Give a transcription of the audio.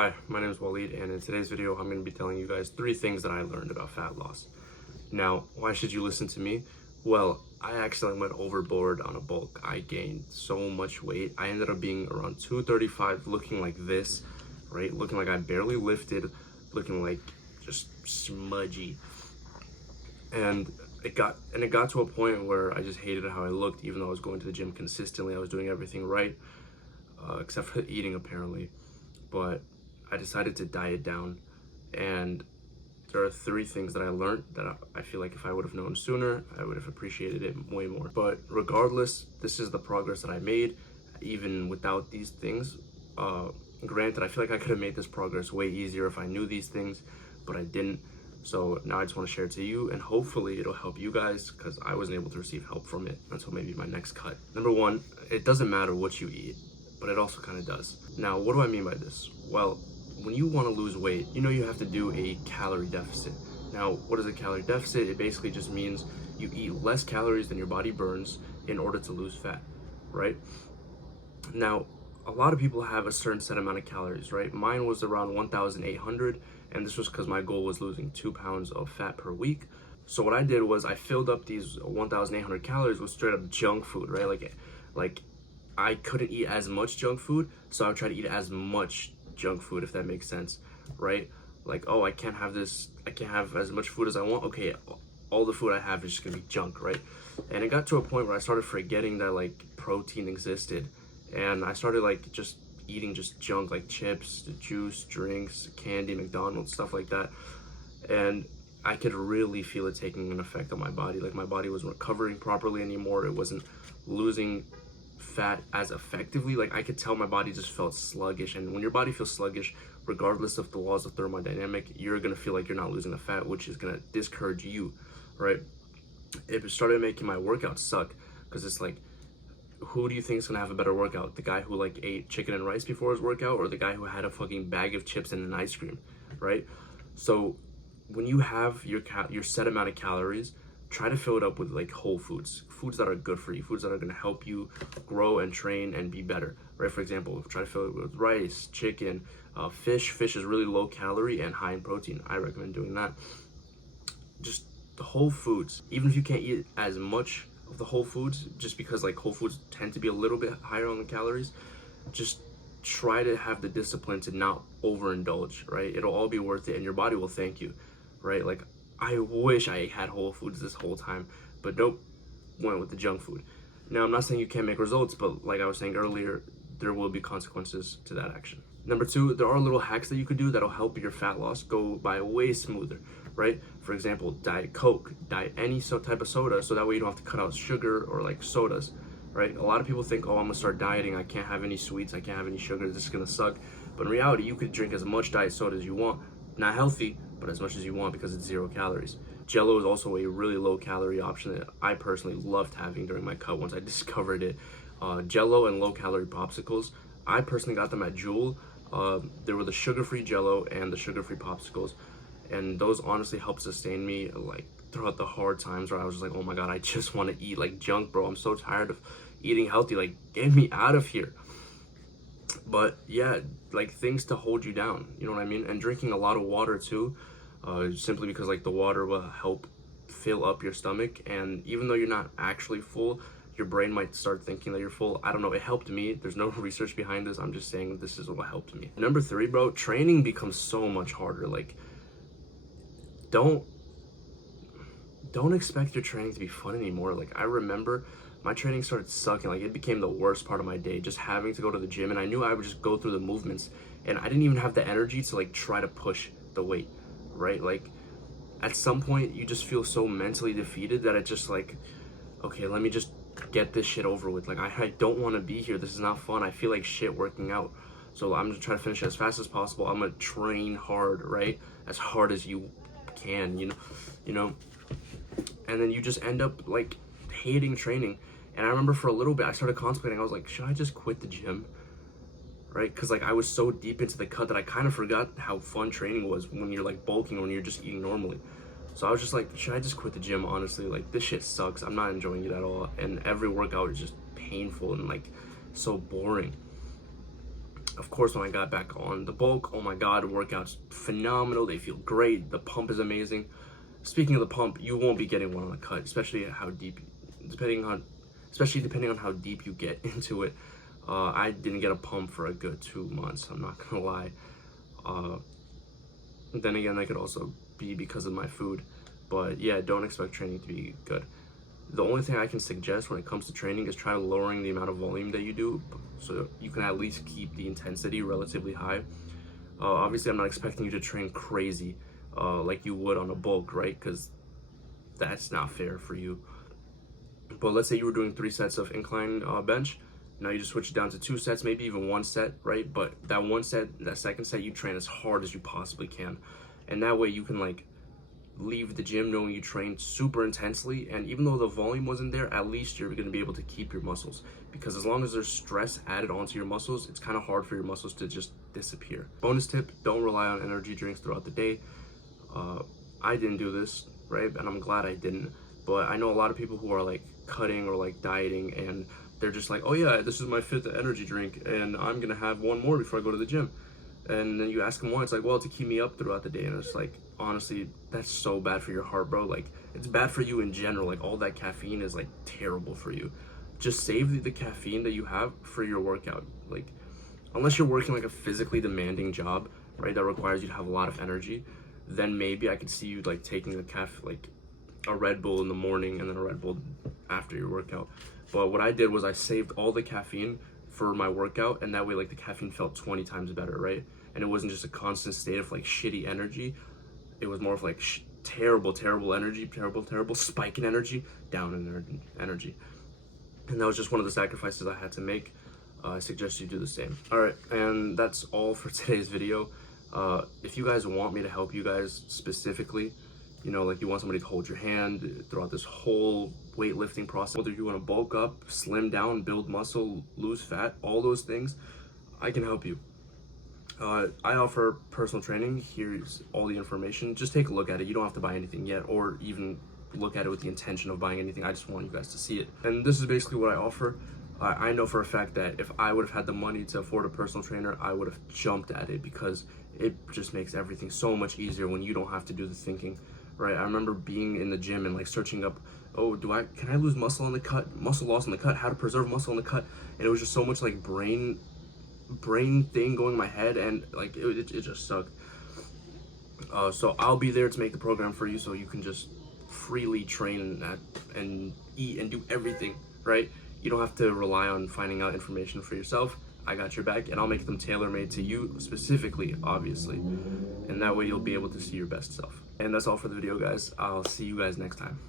Hi, my name is Waleed, and in today's video, I'm going to be telling you guys 3 things that I learned about fat loss. Now, why should you listen to me? Well, I accidentally went overboard on a bulk. I gained so much weight. I ended up being around 235, looking like this, right? Looking like I barely lifted, looking like just smudgy. And it got to a point where I just hated how I looked, even though I was going to the gym consistently. I was doing everything right, except for eating apparently. But I decided to diet down, and there are 3 things that I learned that I feel like if I would have known sooner, I would have appreciated it way more. But regardless, this is the progress that I made, even without these things. Granted, I feel like I could have made this progress way easier if I knew these things, but I didn't. So now I just want to share it to you, and hopefully it'll help you guys, because I wasn't able to receive help from it until maybe my next cut. Number 1, it doesn't matter what you eat, but it also kind of does. Now, what do I mean by this? Well, when you want to lose weight, you have to do a calorie deficit. Now, what is a calorie deficit? It basically just means you eat less calories than your body burns in order to lose fat, right? Now, a lot of people have a certain set amount of calories, right? Mine was around 1,800, and this was because my goal was losing 2 pounds of fat per week. So what I did was I filled up these 1,800 calories with straight up junk food, right? Like I couldn't eat as much junk food, so I would try to eat as much junk food, if that makes sense, right? Like, oh, I can't have as much food as I want. Okay, all the food I have is just gonna be junk, right? And it got to a point where I started forgetting that like protein existed, and I started like just eating just junk, like chips, juice, drinks, candy, McDonald's, stuff like that. And I could really feel it taking an effect on my body. Like my body wasn't recovering properly anymore. It wasn't losing fat as effectively. Like I could tell my body just felt sluggish, and when your body feels sluggish, regardless of the laws of thermodynamic, you're gonna feel like you're not losing the fat, which is gonna discourage you, right? It started making my workout suck, because it's like, who do you think is gonna have a better workout? The guy who like ate chicken and rice before his workout, or the guy who had a fucking bag of chips and an ice cream, right? So when you have your set amount of calories, try to fill it up with like whole foods that are good for you, foods that are going to help you grow and train and be better, right? For example, try to fill it with rice, chicken, fish. Fish is really low calorie and high in protein. I recommend doing that. Just the whole foods, even if you can't eat as much of the whole foods, just because like whole foods tend to be a little bit higher on the calories, just try to have the discipline to not overindulge, right? It'll all be worth it, and your body will thank you, right? Like I wish I had whole foods this whole time, but nope, went with the junk food. Now, I'm not saying you can't make results, but like I was saying earlier, there will be consequences to that action. Number 2, there are little hacks that you could do that'll help your fat loss go by way smoother, right? For example, diet Coke, diet any type of soda, so that way you don't have to cut out sugar or like sodas, right? A lot of people think, oh, I'm gonna start dieting, I can't have any sweets, I can't have any sugar, this is gonna suck. But in reality, you could drink as much diet soda as you want. Not healthy, but as much as you want, because it's 0 calories. Jello is also a really low calorie option that I personally loved having during my cut once I discovered it. Jello and low calorie popsicles, I personally got them at Jewel. There were the sugar-free Jello and the sugar-free popsicles, and those honestly helped sustain me like throughout the hard times where I was just like, oh my god, I just want to eat like junk, bro. I'm so tired of eating healthy, like get me out of here. But yeah, like things to hold you down, you know what I mean? And drinking a lot of water too, simply because like the water will help fill up your stomach, and even though you're not actually full, your brain might start thinking that you're full. I don't know, it helped me. There's no research behind this, I'm just saying this is what helped me. Number 3, bro, training becomes so much harder. Like don't expect your training to be fun anymore. Like I remember my training started sucking. Like it became the worst part of my day, just having to go to the gym, and I knew I would just go through the movements, and I didn't even have the energy to like try to push the weight, right? Like at some point you just feel so mentally defeated that it's just like, okay, let me just get this shit over with. Like I don't want to be here, this is not fun, I feel like shit working out, so I'm gonna try to finish it as fast as possible. I'm gonna train hard, right? As hard as you can, you know, and then you just end up like hating training. And I remember for a little bit I started contemplating, I was like, should I just quit the gym, right? Because like I was so deep into the cut that I kind of forgot how fun training was when you're like bulking, when you're just eating normally. So I was just like, should I just quit the gym? Honestly, like this shit sucks, I'm not enjoying it at all, and every workout is just painful and like so boring. Of course, when I got back on the bulk, oh my god, workouts phenomenal. They feel great. The pump is amazing. Speaking of the pump, you won't be getting one on the cut, especially depending on how deep you get into it. I didn't get a pump for a good 2 months. I'm not gonna lie. Then again, that could also be because of my food. But yeah, don't expect training to be good. The only thing I can suggest when it comes to training is try lowering the amount of volume that you do, so you can at least keep the intensity relatively high. Obviously, I'm not expecting you to train crazy like you would on a bulk, right? Because that's not fair for you. But let's say you were doing 3 sets of incline bench. Now you just switch it down to 2 sets, maybe even 1 set, right? But that second set, you train as hard as you possibly can. And that way you can like leave the gym knowing you trained super intensely, and even though the volume wasn't there, at least you're going to be able to keep your muscles, because as long as there's stress added onto your muscles, it's kind of hard for your muscles to just disappear. Bonus tip: don't rely on energy drinks throughout the day. I didn't do this, right? And I'm glad I didn't. But I know a lot of people who are like cutting or like dieting, and they're just like, oh yeah, this is my 5th energy drink and I'm gonna have 1 more before I go to the gym. And then you ask them why, it's like, well, to keep me up throughout the day. And it's like, honestly, that's so bad for your heart, bro. Like, it's bad for you in general. Like, all that caffeine is like terrible for you. Just save the caffeine that you have for your workout. Like, unless you're working like a physically demanding job, right, that requires you to have a lot of energy, then maybe I could see you like taking like a Red Bull in the morning and then a Red Bull after your workout. But what I did was I saved all the caffeine for my workout, and that way like the caffeine felt 20 times better, right? And it wasn't just a constant state of like shitty energy. It was more of like terrible energy, terrible spike in energy, down in energy. And that was just one of the sacrifices I had to make. I suggest you do the same. All right, and that's all for today's video. If you guys want me to help you guys specifically, you know, like you want somebody to hold your hand throughout this whole weightlifting process, whether you want to bulk up, slim down, build muscle, lose fat, all those things, I can help you. I offer personal training. Here's all the information. Just take a look at it. You don't have to buy anything yet, or even look at it with the intention of buying anything. I just want you guys to see it. And this is basically what I offer. I know for a fact that if I would have had the money to afford a personal trainer, I would have jumped at it, because it just makes everything so much easier when you don't have to do the thinking, right? I remember being in the gym and like searching up, oh, can I lose muscle on the cut, muscle loss on the cut, how to preserve muscle on the cut, and it was just so much like brain thing going in my head, and like it just sucked. So I'll be there to make the program for you, so you can just freely train and eat and do everything, right? You don't have to rely on finding out information for yourself. I got your back, and I'll make them tailor-made to you specifically, obviously, and that way you'll be able to see your best self. And that's all for the video, guys. I'll see you guys next time.